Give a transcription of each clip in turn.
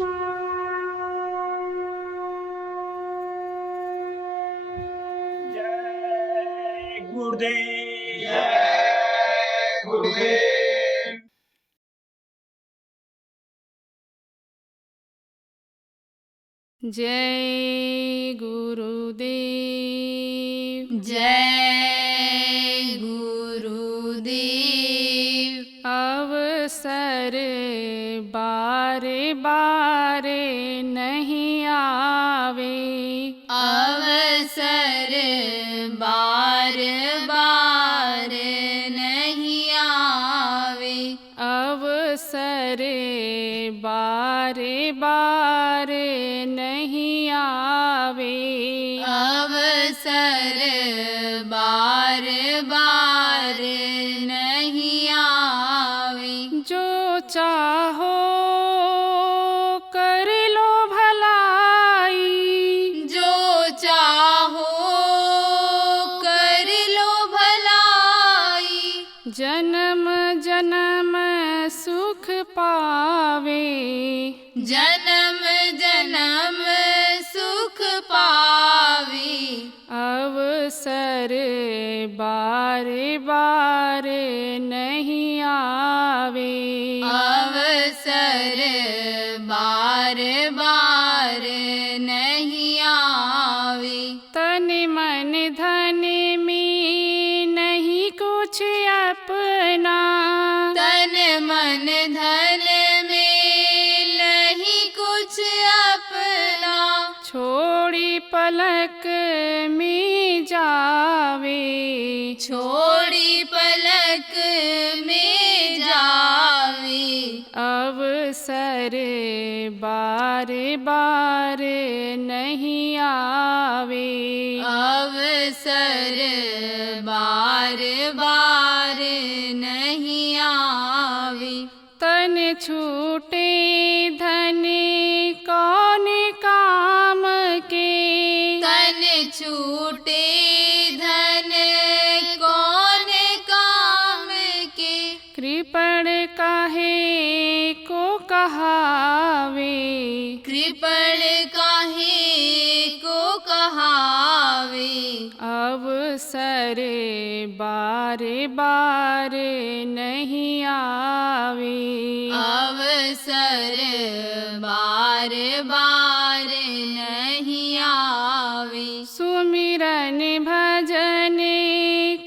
जय गुरुदेव। जय गुरुदेव। जय गुरुदेव। जय गुरुदेव। अवसर बारे बारे नहीं आवे, अवसर बार बार नहीं आवे, अवसर बारे बारे नहीं आवे, अवसर बार बार नहीं आवे। जो चाहो कर लो भलाई, जो चाहो कर लो भलाई, जन्म जन्म सुख पावे, जन्म जन्म सुख पावे। अवसर बारे बारे नहीं आवे, अवसर बार बार नहीं आवे। तन मन धन में नहीं कुछ अपना, तन मन धन में नहीं कुछ अपना, छोड़ी पलक में जावे, छोड़ी पलक में जावे। अवसर बारे बारे नहीं आवे, अवसर बार बार नहीं आवे। तन छूटे धन कौन काम के, तन छूटे धन कौन काम के, कृपण काहे को कहावे, कृपण काहे को कहावे। अवसर बारे बारे नहीं आवे, अवसर बार बार नहीं आवे। सुमिरन भजन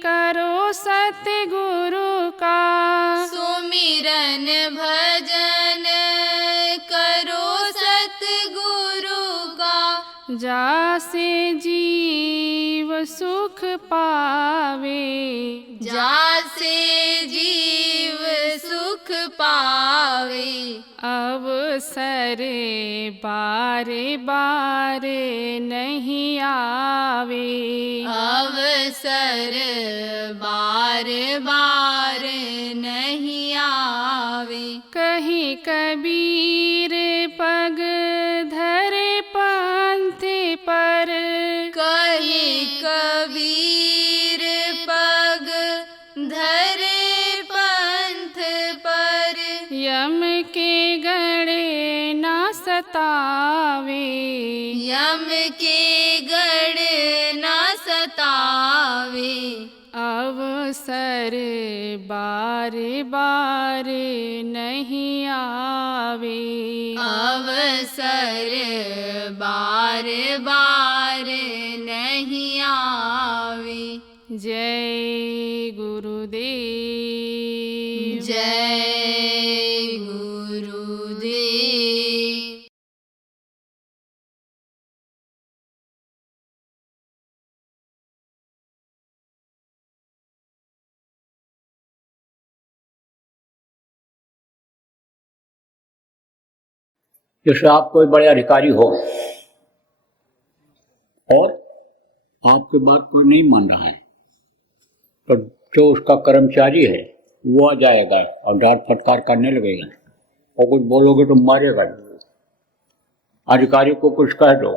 करो सतगुरु का, सुमिरन भजन करो सतगुरु का, जासे जीव सुख पावे, जासे जीव सुख पावे। अवसर बारे बारे नहीं आवे, अवसर बार बार नहीं आवे। कहीं कबीर पग धरे पंथ पर, कहीं कबीर पग धरे पंथ पर, यम के गणे ना सतावे, यम के गण ना सतावे। अवसर बारे बारे नहीं आवे, अवसर बार बार नहीं आवे। जय गुरुदेव। जय गुरुदेव। जैसे आप कोई बड़े अधिकारी हो और आपके बात कोई नहीं मान रहा है, तो जो उसका कर्मचारी है वो आ जाएगा और डांट फटकार करने लगेगा, और कुछ बोलोगे तो मारेगा। अधिकारी को कुछ कह दो,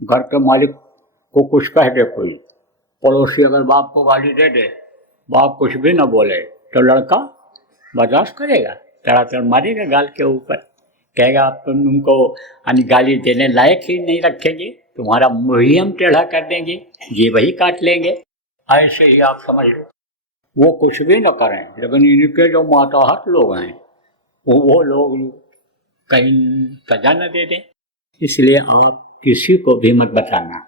घर के मालिक को कुछ कह दे, कोई पड़ोसी अगर बाप को गाली दे दे, बाप कुछ भी न बोले तो लड़का बर्दाश्त करेगा, तड़ातड़ मारेगा गाल के ऊपर। कहेगा आप तुमको गाली देने लायक ही नहीं रखेंगे, तुम्हारा मुँह ही हम टेढ़ा कर देंगे, ये वही काट लेंगे। ऐसे ही आप समझ लो, वो कुछ भी न करें, लेकिन इनके जो माताहत लोग हैं वो लोग कहीं सजा न दे दें। इसलिए आप किसी को भी मत बताना,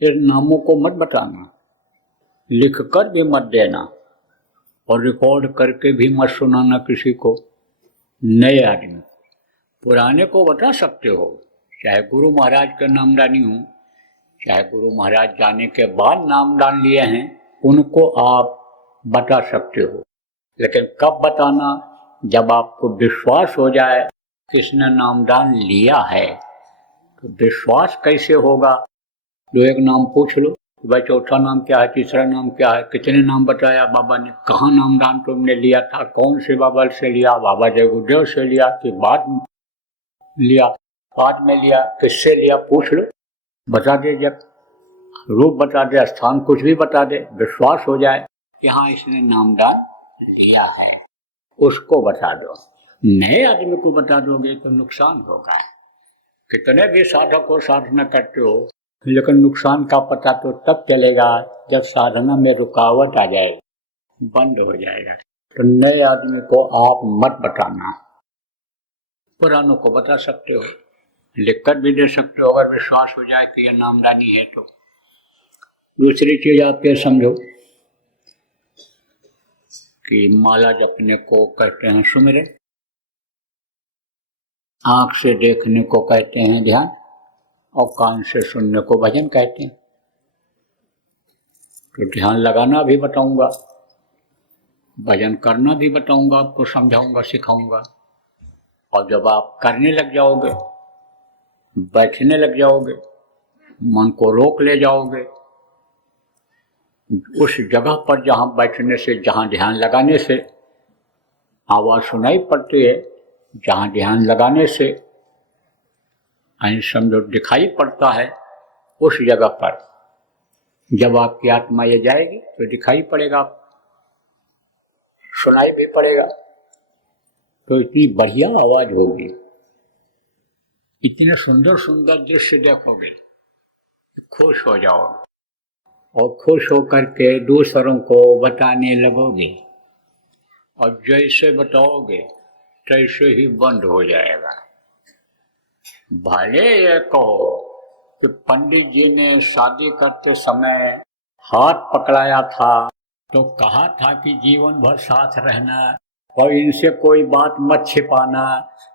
इस नामों को मत बताना, लिख कर भी मत देना और रिकॉर्ड करके भी मत सुनाना किसी को। नए आदमी, पुराने को बता सकते हो, चाहे गुरु महाराज का नामदानी हो, चाहे गुरु महाराज जाने के बाद नामदान लिए हैं, उनको आप बता सकते हो। लेकिन कब बताना? जब आपको विश्वास हो जाए किसने नामदान लिया है। तो विश्वास कैसे होगा? जो एक नाम पूछ लो, भाई चौथा नाम क्या है, तीसरा नाम क्या है, कितने नाम बताया बाबा ने, कहाँ नामदान तुमने लिया था, कौन से बाबा से लिया, बाबा जय गुरुदेव से लिया कि बाद में लिया, किससे लिया, पूछ लो, बता दे। जब रूप बता दे, स्थान कुछ भी बता दे, विश्वास हो जाए कि हाँ इसने नामदान लिया है, उसको बता दो। नए आदमी को बता दोगे तो नुकसान होगा। कितने भी साधक को साधना करते हो, लेकिन नुकसान का पता तो तब चलेगा जब साधना में रुकावट आ जाए, बंद हो जाएगा। तो नए आदमी को आप मत बताना, पुरानों को बता सकते हो, लिखकर भी दे सकते हो अगर विश्वास हो जाए कि यह नामदानी है तो। दूसरी चीज आप ये समझो कि माला जपने को कहते हैं सुमिरन, आंख से देखने को कहते हैं ध्यान, और कान से सुनने को भजन कहते हैं। तो ध्यान लगाना भी बताऊंगा, भजन करना भी बताऊंगा, आपको समझाऊंगा, सिखाऊंगा। और जब आप करने लग जाओगे, बैठने लग जाओगे, मन को रोक ले जाओगे, उस जगह पर जहां बैठने से, जहां ध्यान लगाने से आवाज सुनाई पड़ती है, जहां ध्यान लगाने से समझो दिखाई पड़ता है, उस जगह पर जब आपकी आत्मा ये जाएगी तो दिखाई पड़ेगा, सुनाई भी पड़ेगा। तो इतनी बढ़िया आवाज होगी, इतने सुंदर सुंदर दृश्य देखोगे, खुश हो जाओगे और खुश होकर के दूसरों को बताने लगोगे, और जैसे बताओगे तैसे ही बंद हो जाएगा। भले ये कहो कि पंडित जी ने शादी करते समय हाथ पकड़ाया था तो कहा था कि जीवन भर साथ रहना और इनसे कोई बात मत छिपाना,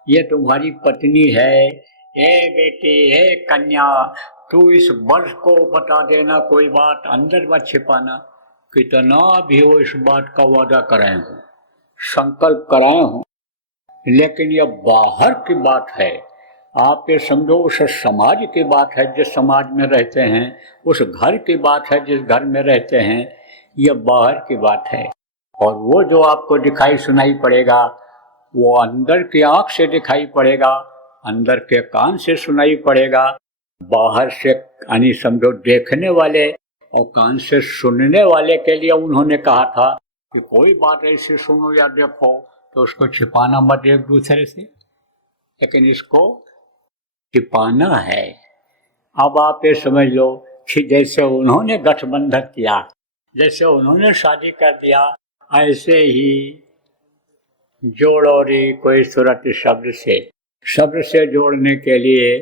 ये तुम्हारी पत्नी है, ए बेटी, ए कन्या, तू इस वर्ष को बता देना, कोई बात अंदर मत छिपाना। कितना भी वो इस बात का वादा कराए हो, संकल्प कराए हो, लेकिन यह बाहर की बात है। आप ये समझो उस समाज की बात है जिस समाज में रहते हैं, उस घर की बात है जिस घर में रहते हैं, यह बाहर की बात है। और वो जो आपको दिखाई सुनाई पड़ेगा वो अंदर की आंख से दिखाई पड़ेगा, अंदर के कान से सुनाई पड़ेगा। बाहर से यानी समझो देखने वाले और कान से सुनने वाले के लिए उन्होंने कहा था कि कोई बात ऐसी सुनो या देखो तो उसको छिपाना मत एक दूसरे से, लेकिन इसको छिपाना है। अब आप ये समझ लो कि जैसे उन्होंने गठबंधन किया, जैसे उन्होंने शादी कर दिया, ऐसे ही जोड़ो रे कोई सूरत शब्द से जोड़ने के लिए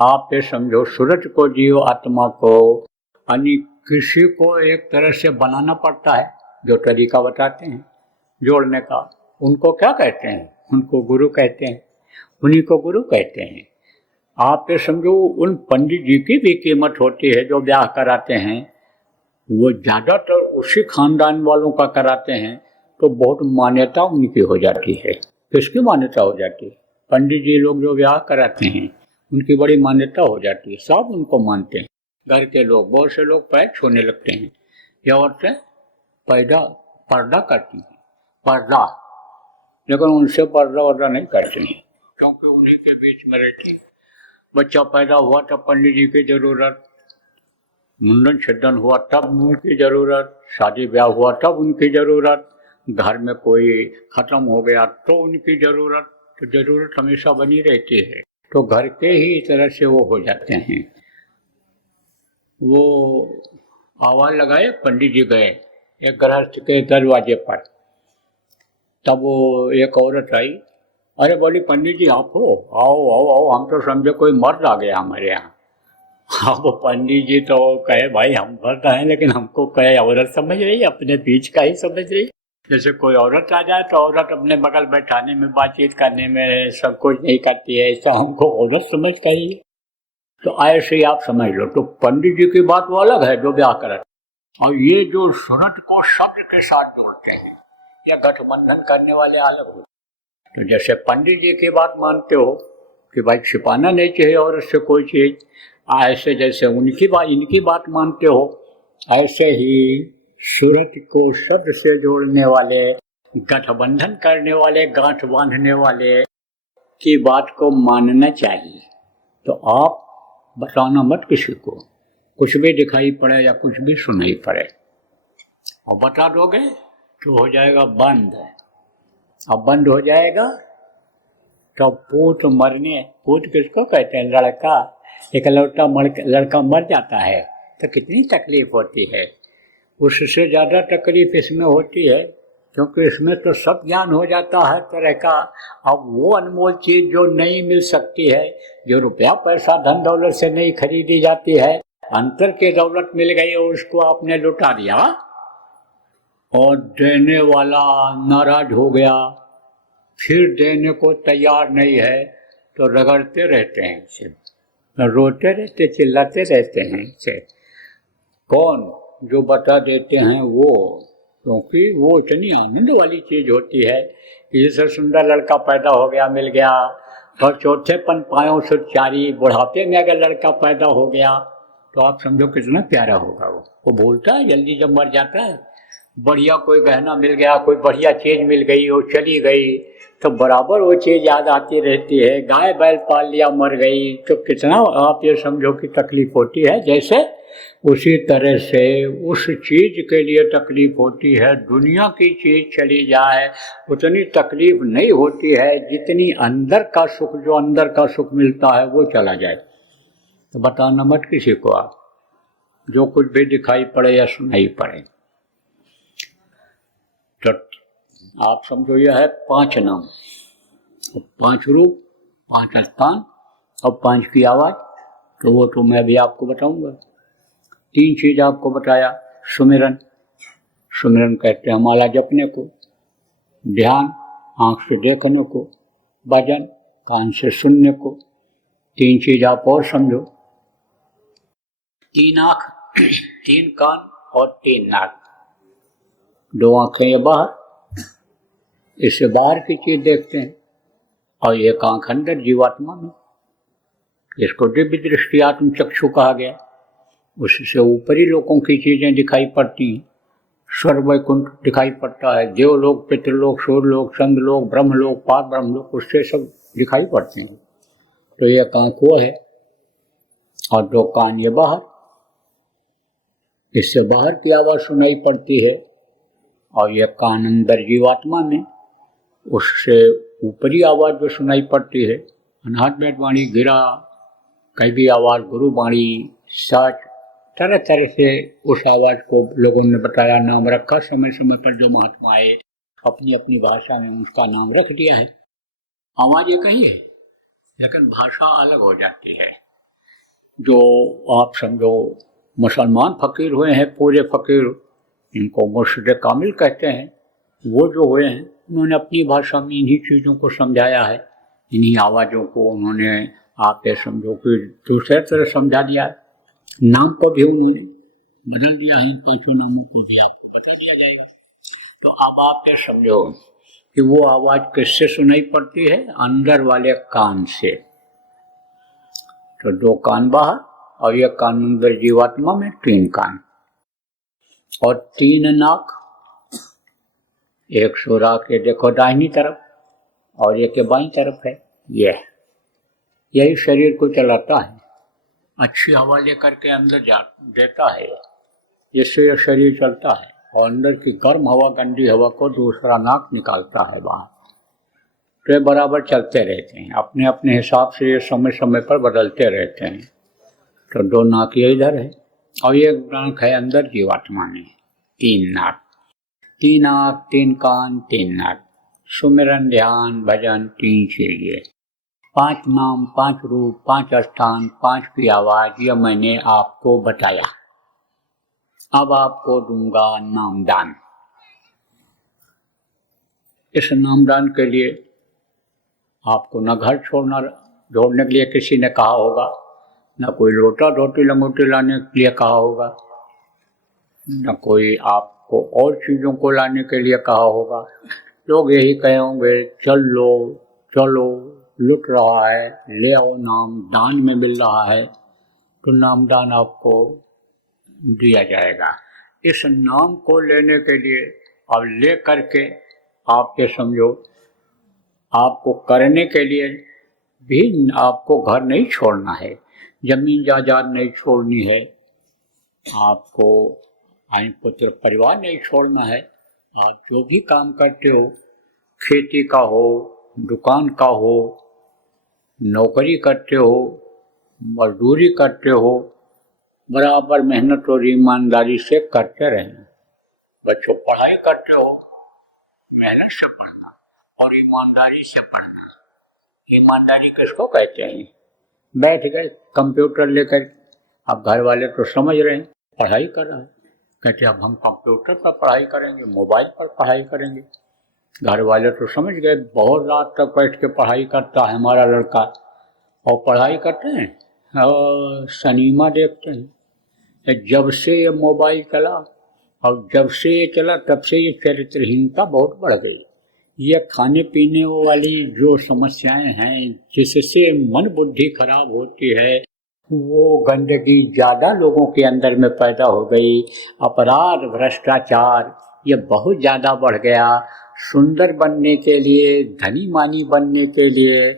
आप ये समझो सूरज को, जियो आत्मा को, यानी किसी को एक तरह से बनाना पड़ता है। जो तरीका बताते हैं जोड़ने का, उनको क्या कहते हैं? उनको गुरु कहते हैं, उन्हीं को गुरु कहते हैं। आप ये समझो उन पंडित जी की भी कीमत होती है जो ब्याह कराते हैं, वो ज़्यादातर उसी खानदान वालों का कराते हैं, तो बहुत मान्यता उनकी हो जाती है। किसकी मान्यता हो जाती है? पंडित जी लोग जो ब्याह कराते हैं उनकी बड़ी मान्यता हो जाती है, सब उनको मानते हैं। घर के लोग, बहुत से लोग पैर छूने लगते हैं। यह औरतें पर्दा करती हैं, पर्दा, लेकिन उनसे पर्दा नहीं करती हैं, क्योंकि उन्हीं के बीच में रहती हैं। बच्चा पैदा हुआ तब पंडित जी की जरूरत, मुंडन छिद्दन हुआ तब उनकी जरूरत, शादी ब्याह हुआ तब उनकी जरूरत, घर में कोई खत्म हो गया तो उनकी जरूरत, तो जरूरत हमेशा बनी रहती है, तो घर के ही तरह से वो हो जाते हैं। वो आवाज लगाए, पंडित जी गए एक गृहस्थ के दरवाजे पर, तब वो एक औरत आई, अरे बोली पंडित जी आप हो, आओ आओ आओ, हम तो समझे कोई मर्द आ गया हमारे यहाँ। अब पंडित जी तो कहे भाई हम मर्द हैं, लेकिन हमको कहे औरत समझ रही, अपने बीच का ही समझ रही। जैसे कोई औरत आ जाए तो औरत अपने बगल बैठाने में, बातचीत करने में सब कुछ नहीं करती है, ऐसा हमको औरत समझ कही। तो ऐसे ही आप समझ लो। तो पंडित जी की बात वो अलग है जो व्याकरण, और ये जो सुरत को शब्द के साथ जोड़ते हैं या गठबंधन करने वाले अलग होते। तो जैसे पंडित जी की बात मानते हो कि भाई छिपाना नहीं चाहिए औरत से कोई चीज, ऐसे जैसे इनकी बात मानते हो, ऐसे ही सूरत को शब्द से जोड़ने वाले, गठबंधन करने वाले, गांठ बांधने वाले की बात को मानना चाहिए। तो आप बताना मत किसी को, कुछ भी दिखाई पड़े या कुछ भी सुनाई पड़े, और बता दोगे तो हो जाएगा बंद। अब बंद हो जाएगा तो पूत मरने, पूत किसको कहते हैं? लड़का, एक लड़का मर जाता है तो कितनी तकलीफ होती है, उससे ज़्यादा तकलीफ इसमें होती है, क्योंकि इसमें तो सब ज्ञान हो जाता है तरह का। अब वो अनमोल चीज़ जो नहीं मिल सकती है, जो रुपया पैसा धन दौलत से नहीं खरीदी जाती है, अंतर की दौलत मिल गई और उसको आपने लुटा दिया, और देने वाला नाराज हो गया, फिर देने को तैयार नहीं है, तो रगड़ते रहते हैं इसे, रोते रहते, चिल्लाते रहते हैं इसे। कौन? जो बता देते हैं वो, क्योंकि वो इतनी आनंद वाली चीज़ होती है कि जैसे सुंदर लड़का पैदा हो गया, मिल गया, और चौथेपन पायों से चारी, बुढ़ापे में अगर लड़का पैदा हो गया तो आप समझो कितना प्यारा होगा। वो भूलता है जल्दी जब मर जाता है। बढ़िया कोई गहना मिल गया, कोई बढ़िया चीज़ मिल गई, वो चली गई तो बराबर वो चीज़ याद आती रहती है। गाय बैल पाल लिया, मर गई, तो कितना आप ये समझो कि तकलीफ होती है। जैसे उसी तरह से उस चीज़ के लिए तकलीफ होती है। दुनिया की चीज़ चली जाए उतनी तकलीफ नहीं होती है जितनी अंदर का सुख, जो अंदर का सुख मिलता है वो चला जाए। तो बताना मत किसी को आप, जो कुछ भी दिखाई पड़े या सुनाई पड़े। तो आप समझो यह है 5 नाम, 5 रूप, 5 स्थान और 5 की आवाज़। तो वो तो मैं भी आपको बताऊंगा। 3 चीज़ आपको बताया। सुमिरन, सुमिरन कहते हैं माला जपने को, ध्यान आँख से देखने को, भजन कान से सुनने को। 3 चीज़ आप और समझो, 3 आँख, 3 कान और 3 नाक। 2 आँखें ये बाहर, इससे बाहर की चीज देखते हैं, और एक आँख अंदर जीवात्मा में, इसको दिव्य दृष्टि आत्म चक्षु कहा गया। उससे ऊपरी लोगों की चीजें दिखाई पड़ती हैं। स्वर्ग वैकुंठ दिखाई पड़ता है, देवलोक, पितृलोक, सूर्यलोक, चंद्रलोक, ब्रह्मलोक, पार ब्रह्मलोक, उससे सब दिखाई पड़ते हैं। तो एक आँख वो है, और 2 कान ये बाहर, इससे बाहर की आवाज़ सुनाई पड़ती है। और ये कान अंदर जीवात्मा में, उससे ऊपरी आवाज़ जो सुनाई पड़ती है, अनाहत वेद वाणी, गिरा, कई भी आवाज़, गुरु वाणी, सच, तरह तरह से उस आवाज़ को लोगों ने बताया, नाम रखा। समय समय पर जो महात्मा आए अपनी अपनी भाषा में उसका नाम रख दिया है। आवाज़ एक ही है, लेकिन भाषा अलग हो जाती है। जो आप समझो मुसलमान फ़कीर हुए हैं, पूरे फ़कीर, इनको मुर्शिद कामिल कहते हैं, वो जो हुए हैं उन्होंने अपनी भाषा में इन्हीं चीज़ों को समझाया है। इन्हीं आवाज़ों को उन्होंने, आप ये समझो कि दूसरे तरह समझा दिया है। नाम को भी उन्होंने बदल दिया है, इन 5 नामों को भी आपको बता दिया जाएगा। तो अब आप ये समझो कि वो आवाज़ किससे सुनाई पड़ती है? अंदर वाले कान से। तो 2 कान बाहर और ये कान अंदर जीवात्मा में, 3 कान और 3 नाक। एक सुरा के देखो दाहिनी तरफ और एक के बाईं तरफ है। यही शरीर को चलाता है, अच्छी हवा लेकर के अंदर देता है, जिससे यह शरीर चलता है, और अंदर की गर्म हवा, गंदी हवा को दूसरा नाक निकालता है बाहर। तो ये बराबर चलते रहते हैं, अपने अपने हिसाब से ये समय समय पर बदलते रहते हैं। तो 2 नाक ये इधर है और ये नाक है अंदर जीवात्मा में। 3 नाक, 3 आँख, 3 कान, 3 नाक। सुमिरन, ध्यान, भजन 3 चीजें, 5 नाम, 5 रूप, 5 स्थान, 5 की आवाज, यह मैंने आपको बताया। अब आपको दूंगा नामदान। इस नामदान के लिए आपको न घर छोड़ने के लिए किसी ने कहा होगा, न कोई लोटा रोटी लंगोटी लाने के लिए कहा होगा, न कोई आपको और चीज़ों को लाने के लिए कहा होगा। लोग यही कहे होंगे, चलो चलो, लुट रहा है, ले आओ, नाम दान में मिल रहा है, तो नामदान आपको दिया जाएगा। इस नाम को लेने के लिए अब ले करके आप ये समझो, आपको करने के लिए भी आपको घर नहीं छोड़ना है, जमीन जायदाद नहीं छोड़नी है, आपको पुत्र परिवार नहीं छोड़ना है। आप जो भी काम करते हो, खेती का हो, दुकान का हो, नौकरी करते हो, मजदूरी करते हो, बराबर मेहनत और ईमानदारी से करते रहना। बच्चों पढ़ाई करते हो, मेहनत से पढ़ना और ईमानदारी से पढ़ना। ईमानदारी किसको कहते हैं? बैठ गए कंप्यूटर लेकर, अब घर वाले तो समझ रहे हैं पढ़ाई कर रहा है, कहते अब हम कंप्यूटर पर पढ़ाई करेंगे, मोबाइल पर पढ़ाई करेंगे। घर वाले तो समझ गए, बहुत रात तक बैठ के पढ़ाई करता है हमारा लड़का, और पढ़ाई करते हैं और सिनेमा देखते हैं। जब से ये मोबाइल चला और जब से ये चला तब से ये चरित्रहीनता बहुत बढ़ गई। ये खाने पीने वाली जो समस्याएं हैं जिससे मन बुद्धि खराब होती है, वो गंदगी ज़्यादा लोगों के अंदर में पैदा हो गई। अपराध, भ्रष्टाचार ये बहुत ज़्यादा बढ़ गया। सुंदर बनने के लिए, धनी मानी बनने के लिए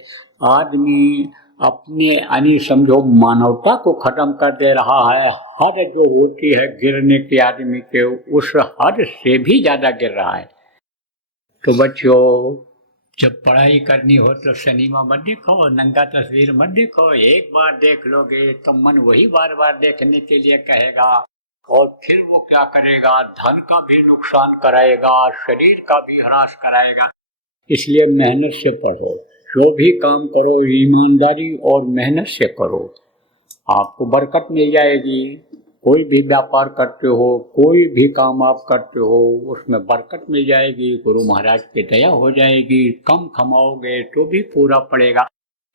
आदमी अपने यानी समझो मानवता को खत्म कर दे रहा है। हद जो होती है गिरने के आदमी के, उस हद से भी ज़्यादा गिर रहा है। तो बच्चों, जब पढ़ाई करनी हो तो सिनेमा मत देखो, नंगा तस्वीर मत देखो। एक बार देख लोगे तो मन वही बार बार देखने के लिए कहेगा, और फिर वो क्या करेगा, धन का भी नुकसान कराएगा, शरीर का भी ह्रास कराएगा। इसलिए मेहनत से पढ़ो, जो भी काम करो ईमानदारी और मेहनत से करो, आपको बरकत मिल जाएगी। कोई भी व्यापार करते हो, कोई भी काम आप करते हो, उसमें बरकत मिल जाएगी, गुरु महाराज की दया हो जाएगी। कम कमाओगे तो भी पूरा पड़ेगा।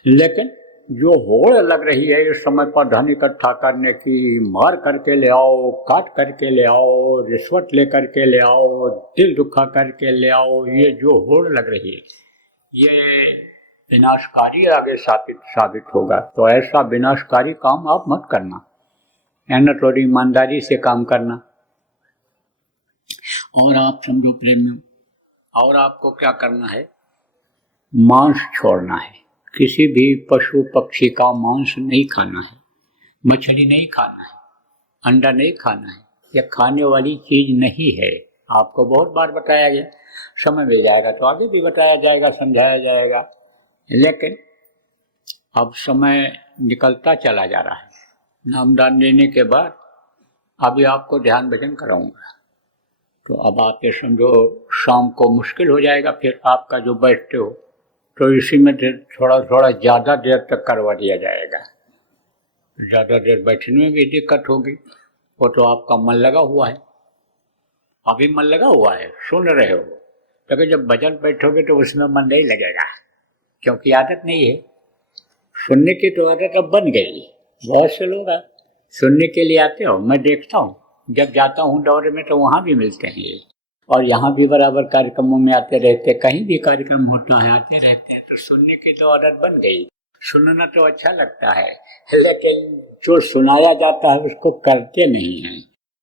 लेकिन जो होड़ लग रही है इस समय पर धन इकट्ठा करने की, मार करके ले आओ, काट करके ले आओ, रिश्वत ले करके ले आओ, दिल दुखा करके ले आओ, ये जो होड़ लग रही है ये विनाशकारी आगे साबित होगा। तो ऐसा विनाशकारी काम आप मत करना, मेहनत और ईमानदारी से काम करना। और आप समझो प्रेमियों, और आपको क्या करना है, मांस छोड़ना है। किसी भी पशु पक्षी का मांस नहीं खाना है, मछली नहीं खाना है, अंडा नहीं खाना है। यह खाने वाली चीज नहीं है। आपको बहुत बार बताया गया, समय मिल जाएगा तो आगे भी बताया जाएगा, समझाया जाएगा। लेकिन अब समय निकलता चला जा रहा है। नामदान देने के बाद अभी आपको ध्यान भजन कराऊंगा, तो अब आप ये समझो शाम को मुश्किल हो जाएगा फिर आपका जो बैठते हो, तो इसी में थोड़ा थोड़ा ज़्यादा देर तक करवा दिया जाएगा। ज़्यादा देर बैठने में भी दिक्कत होगी, वो तो आपका मन लगा हुआ है, अभी मन लगा हुआ है, सुन रहे हो। लेकिन जब भजन बैठोगे तो उसमें मन नहीं लगेगा, क्योंकि आदत नहीं है। सुनने की तो आदत अब बन गई। बहुत से लोग सुनने के लिए आते हो, मैं देखता हूँ, जब जाता हूँ दौरे में तो वहाँ भी मिलते हैं ये, और यहाँ भी बराबर कार्यक्रमों में आते रहते, कहीं भी कार्यक्रम होता है आते रहते हैं। तो सुनने की तो आदत बन गई। सुनना तो अच्छा लगता है, लेकिन जो सुनाया जाता है उसको करते नहीं हैं।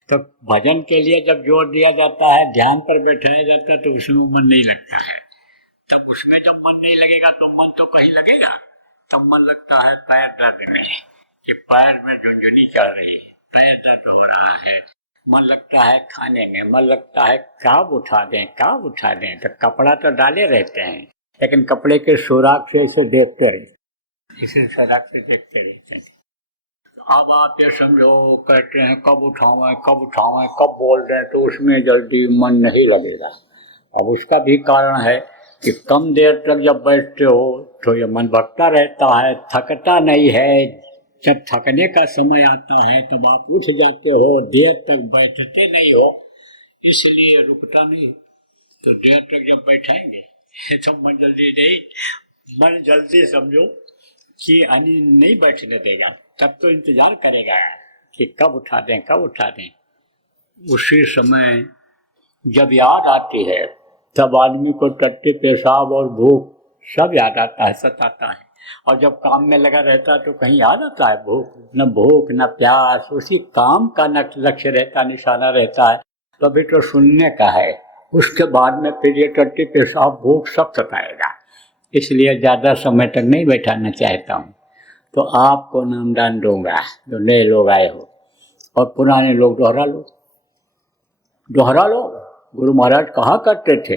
तो भजन के लिए जब जोर दिया जाता है, ध्यान पर बैठाया जाता है, तो उसमें मन नहीं लगता है। तब उसमें जब मन नहीं लगेगा तो मन तो कहीं लगेगा। तब मन लगता है पैर दर्द में, कि पैर में झुंझुनी चल रही है, पैर दर्द हो रहा है। मन लगता है खाने में, मन लगता है कब उठा दें कब उठा दें। तो कपड़ा तो डाले रहते हैं, लेकिन कपड़े के सुराख से इसे देखते रहे, इसे सुराख से देखते रहते हैं। अब आप ये समझो, कहते हैं कब उठावें कब बोल दें, तो उसमें जल्दी मन नहीं लगेगा। अब उसका भी कारण है कि कम देर तक जब बैठते हो तो ये मन भटकता रहता है, थकता नहीं है। जब थकने का समय आता है तब आप उठ जाते हो, देर तक बैठते नहीं हो, इसलिए रुकता नहीं। तो देर तक जब बैठाएंगे तो मन जल्दी समझो कि नहीं बैठने देगा, तब तो इंतजार करेगा कि कब उठा दें। उसी समय जब याद आती है तब आदमी को टट्टी, पेशाब और भूख सब याद आता है, सताता है। और जब काम में लगा रहता है तो कहीं याद आता है भूख न प्यास, उसी काम का लक्ष्य रहता, निशाना रहता है। तो अभी तो सुनने का है, उसके बाद में फिर ये टट्टी, पेशाब, भूख सब सताएगा। इसलिए ज़्यादा समय तक नहीं बैठाना चाहता हूँ। तो आपको नामदान दूंगा, जो नए लोग आए हो और पुराने लोग दोहरा लो। गुरु महाराज कहा करते थे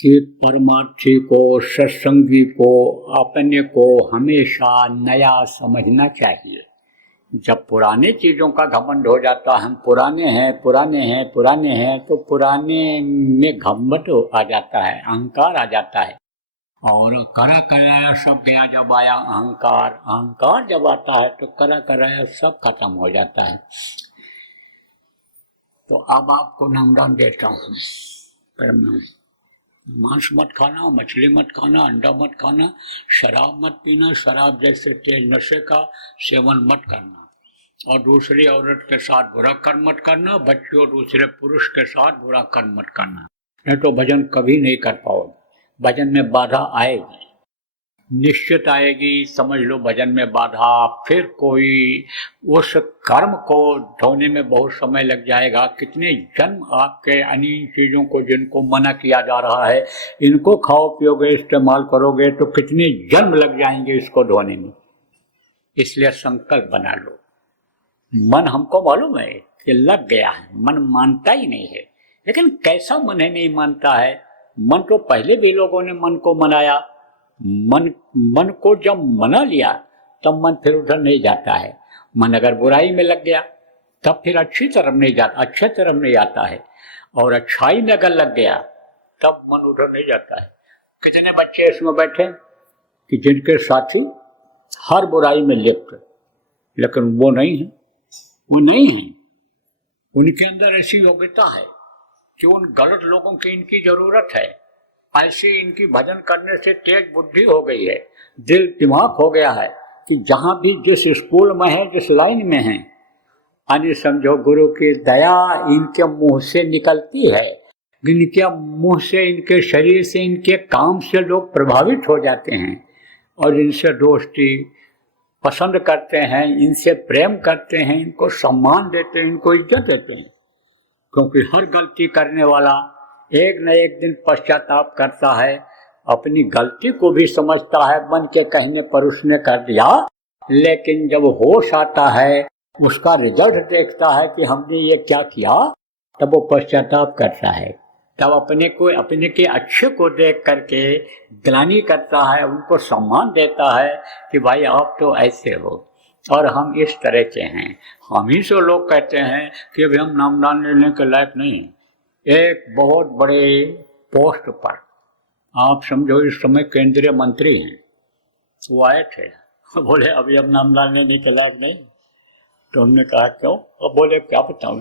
कि परमार्थी को, सत्संगी को, अपने को हमेशा नया समझना चाहिए। जब पुराने चीज़ों का घमंड हो जाता है, हम पुराने हैं, तो पुराने में घमंड आ जाता है, अहंकार आ जाता है। और करा कराया सब गया जब आया अहंकार जब आता है तो करा कराया सब खत्म हो जाता है। तो अब आपको नामदान देता हूँ, मांस मत खाना, मछली मत खाना, अंडा मत खाना, शराब मत पीना, शराब जैसे तेज नशे का सेवन मत करना, और दूसरी औरत के साथ बुरा कर्म मत करना, बच्चों दूसरे पुरुष के साथ बुरा कर्म मत करना, नहीं तो भजन कभी नहीं कर पाओगे। भजन में बाधा आएगी, निश्चित आएगी, समझ लो भजन में बाधा। फिर कोई उस कर्म को ढोने में बहुत समय लग जाएगा। कितने जन्म आपके अनेक चीज़ों को जिनको मना किया जा रहा है, इनको खाओ पियोगे, इस्तेमाल करोगे तो कितने जन्म लग जाएंगे इसको ढोने में। इसलिए संकल्प बना लो। मन हमको मालूम है कि लग गया है, मन मानता ही नहीं है। लेकिन कैसा मन है नहीं मानता है? मन तो पहले भी लोगों ने मन को मनाया। मन को जब मना लिया तब मन फिर उधर नहीं जाता है। मन अगर बुराई में लग गया तब फिर अच्छे तरफ नहीं आता है। और अच्छाई में अगर लग गया तब मन उधर नहीं जाता है। कितने बच्चे इसमें बैठे कि जिनके साथी हर बुराई में लिप्त, लेकिन वो नहीं है। उनके अंदर ऐसी योग्यता है कि उन गलत लोगों की इनकी जरूरत है। ऐसे इनकी भजन करने से तेज बुद्धि हो गई है, दिल दिमाग हो गया है कि जहाँ भी जिस स्कूल में है, जिस लाइन में है, यानी समझो गुरु की दया इनके मुंह से निकलती है। इनके मुंह से, इनके शरीर से, इनके काम से लोग प्रभावित हो जाते हैं और इनसे दोस्ती पसंद करते हैं, इनसे प्रेम करते हैं, इनको सम्मान देते हैं, इनको इज्जत देते हैं। क्योंकि हर गलती करने वाला एक न एक दिन पश्चाताप करता है, अपनी गलती को भी समझता है, मन के कहने पर उसने कर दिया, लेकिन जब होश आता है, उसका रिजल्ट देखता है कि हमने ये क्या किया, तब वो पश्चाताप करता है। तब अपने के अच्छे को देख करके ग्लानि करता है, उनको सम्मान देता है कि भाई आप तो ऐसे हो और हम इस तरह के हैं। हम ही से लोग कहते हैं कि अभी हम नामदान लेने के लायक नहीं हैं। एक बहुत बड़े पोस्ट पर, आप समझो इस समय केंद्रीय मंत्री हैं, वो आए थे, बोले अभी हम नामदान लेने के लायक नहीं। तो हमने कहा क्यों? और बोले क्या बताऊँ,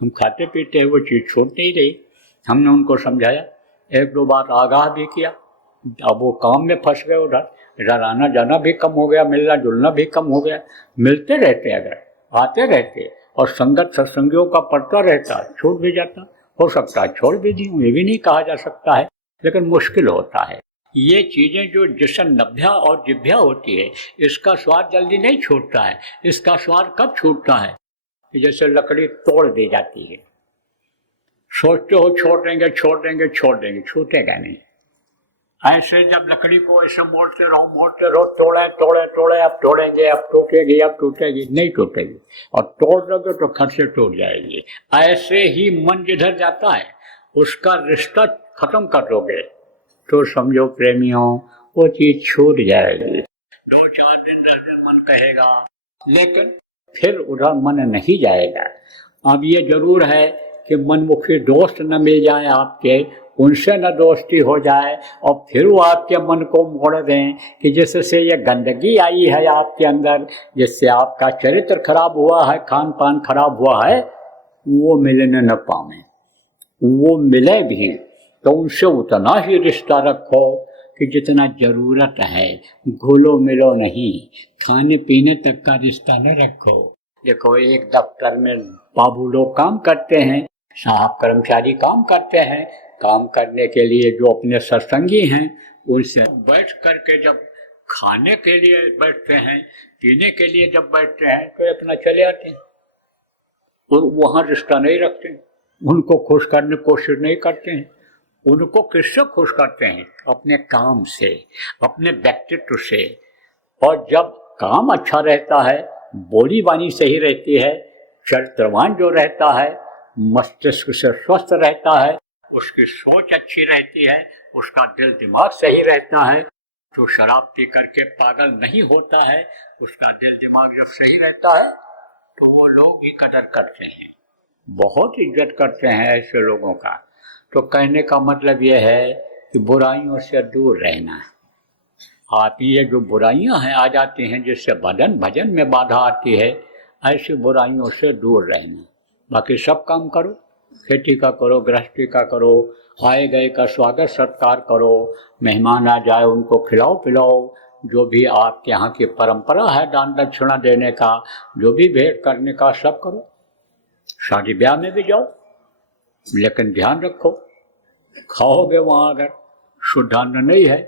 हम खाते पीते वो चीज़ छूट नहीं रही। हमने उनको समझाया, एक दो बार आगाह भी किया, अब वो काम में फंस गए। उधर आना जाना भी कम हो गया, मिलना जुलना भी कम हो गया। मिलते रहते, अगर आते रहते और संगत सत्संगियों का पड़ता रहता, छूट भी जाता। हो सकता है छोड़ भी दी, ये भी नहीं कहा जा सकता है, लेकिन मुश्किल होता है। ये चीज़ें जो जिससे नभ्या और जिभ्या होती है, इसका स्वाद जल्दी नहीं छूटता है। इसका स्वाद कब छूटता है? जैसे लकड़ी तोड़ दी जाती है, सोचते हो छोड़ देंगे, छूटेगा नहीं। ऐसे जब लकड़ी को ऐसे मोड़ते रहो, तोड़े, अब तोड़ेंगे, अब टूटेगी, नहीं टूटेगी। और तोड़ दोगे तो खट से टूट जाएगी। ऐसे ही मन जिधर जाता है उसका रिश्ता खत्म कर दोगे तो समझो प्रेमियों वो चीज छूट जाएगी। 2-4 दिन 10 दिन मन कहेगा, लेकिन फिर उधर मन नहीं जाएगा। अब ये जरूर है कि मनमुखी दोस्त न मिल जाए आपके, उनसे न दोस्ती हो जाए और फिर वो आपके मन को मोड़ दें कि जिससे ये गंदगी आई है आपके अंदर, जिससे आपका चरित्र खराब हुआ है, खान पान खराब हुआ है, वो मिलने न पावे। वो मिले भी तो उनसे उतना ही रिश्ता रखो कि जितना जरूरत है, घुलो मिलो नहीं, खाने पीने तक का रिश्ता न रखो। देखो एक दफ्तर में बाबू लोग काम करते हैं, साहब कर्मचारी काम करते हैं, काम करने के लिए जो अपने सत्संगी हैं उनसे बैठ करके जब खाने के लिए बैठते हैं, पीने के लिए जब बैठते हैं तो अपना चले आते हैं और वहाँ रिश्ता नहीं रखते, उनको खुश करने की कोशिश नहीं करते हैं। उनको किससे खुश करते हैं? अपने काम से, अपने व्यक्तित्व से। और जब काम अच्छा रहता है, बोली बानी सही रहती है, चरित्रवान जो रहता है, मस्तिष्क से स्वस्थ रहता है, उसकी सोच अच्छी रहती है, उसका दिल दिमाग सही रहता है, जो शराब पी करके पागल नहीं होता है, उसका दिल दिमाग जब सही रहता है तो वो लोग भी कदर करते हैं, बहुत इज्जत करते हैं ऐसे लोगों का। तो कहने का मतलब ये है कि बुराइयों से दूर रहना है। आप ये जो बुराइयां हैं आ जाती हैं, जिससे भजन में बाधा आती है, ऐसी बुराइयों से दूर रहना। बाकी सब काम करो, खेती का करो, गृहस्थी का करो, आए गए का स्वागत सत्कार करो, मेहमान आ जाए उनको खिलाओ पिलाओ, जो भी आपके यहाँ की परंपरा है दान दक्षिणा देने का, जो भी भेंट करने का, सब करो। शादी ब्याह में भी जाओ, लेकिन ध्यान रखो, खाओगे वहाँ अगर शुद्ध अन्न नहीं है,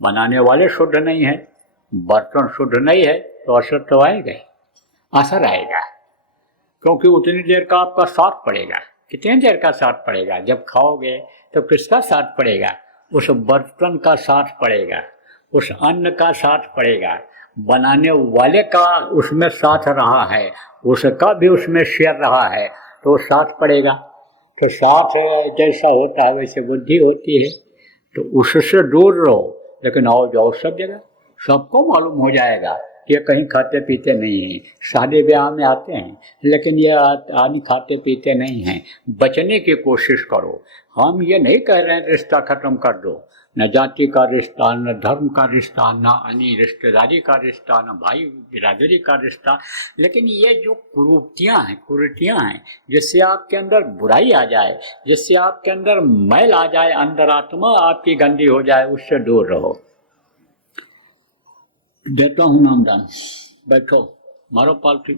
बनाने वाले शुद्ध नहीं है, बर्तन शुद्ध नहीं है, तो असर तो आएगा, असर आएगा। क्योंकि उतनी देर का आपका साथ पड़ेगा। कितनी देर का साथ पड़ेगा? जब खाओगे तो किसका साथ पड़ेगा? उस बर्तन का साथ पड़ेगा, उस अन्न का साथ पड़ेगा, बनाने वाले का उसमें साथ रहा है, उसका भी उसमें शेयर रहा है, तो साथ पड़ेगा। तो साथ जैसा होता है वैसे बुद्धि होती है, तो उससे दूर रहो। लेकिन आओ जाओ सब जगह, सबको मालूम हो जाएगा कि ये कहीं खाते पीते नहीं हैं। शादी ब्याह में आते हैं, लेकिन ये आदमी खाते पीते नहीं हैं। बचने की कोशिश करो। हम ये नहीं कह रहे हैं रिश्ता खत्म कर दो, न जाति का रिश्ता, न धर्म का रिश्ता, न अन्य रिश्तेदारी का रिश्ता, न भाई बिरादरी का रिश्ता, लेकिन ये जो कुरीतियाँ हैं जिससे आपके अंदर बुराई आ जाए, जिससे आपके अंदर मैल आ जाए, अंदर आत्मा आपकी गंदी हो जाए, उससे दूर रहो। देता हूँ नामदान, बैठो, मारो पालती।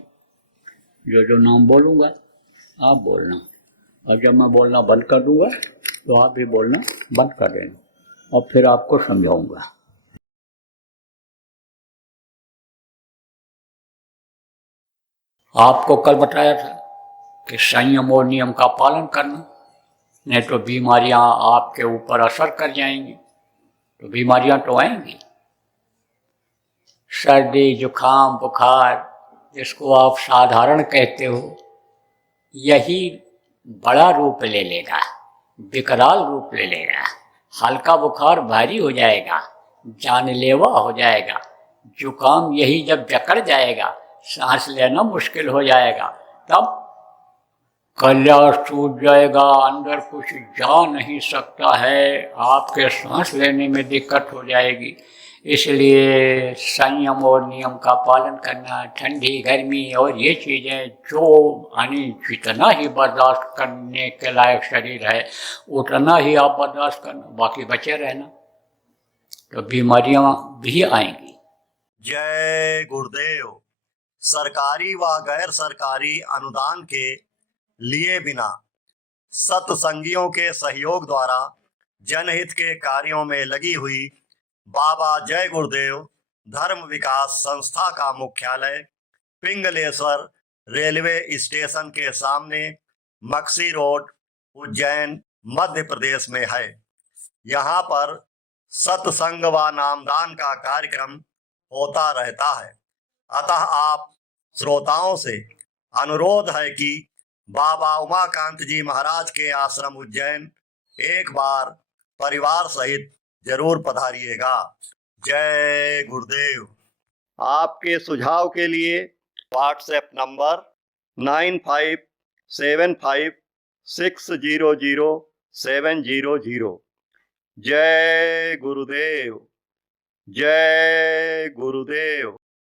जो नाम बोलूँगा आप बोलना, और जब मैं बोलना बंद कर दूँगा तो आप भी बोलना बंद कर देना, और फिर आपको समझाऊंगा। आपको कल बताया था कि संयम और नियम का पालन करना, नहीं तो बीमारियां आपके ऊपर असर कर जाएंगी, तो बीमारियां तो आएंगी। सर्दी जुकाम बुखार जिसको आप साधारण कहते हो, यही बड़ा रूप ले लेगा, विकराल रूप ले लेगा। हल्का बुखार भारी हो जाएगा, जानलेवा हो जाएगा। जुकाम यही जब जकड़ जाएगा, सांस लेना मुश्किल हो जाएगा, तब कलिया सूज जाएगा, अंदर कुछ जा नहीं सकता है, आपके सांस लेने में दिक्कत हो जाएगी। इसलिए संयम और नियम का पालन करना, ठंडी गर्मी और ये चीज़ें जो जितना ही बर्दाश्त करने के लायक शरीर है उतना ही आप बर्दाश्त करना, बाकी बचे रहना, तो बीमारियां भी आएंगी। जय गुरुदेव। सरकारी व गैर सरकारी अनुदान के लिए बिना सत्संगियों के सहयोग द्वारा जनहित के कार्यों में लगी हुई बाबा जय गुरुदेव धर्म विकास संस्था का मुख्यालय पिंगलेश्वर रेलवे स्टेशन के सामने मक्सी रोड, उज्जैन, मध्य प्रदेश में है। यहाँ पर सत्संग व नामदान का कार्यक्रम होता रहता है। अतः आप श्रोताओं से अनुरोध है कि बाबा उमाकांत जी महाराज के आश्रम उज्जैन एक बार परिवार सहित जरूर पधारिएगा। जय गुरुदेव। आपके सुझाव के लिए व्हाट्सएप नंबर 9575600700। जय गुरुदेव। जय गुरुदेव।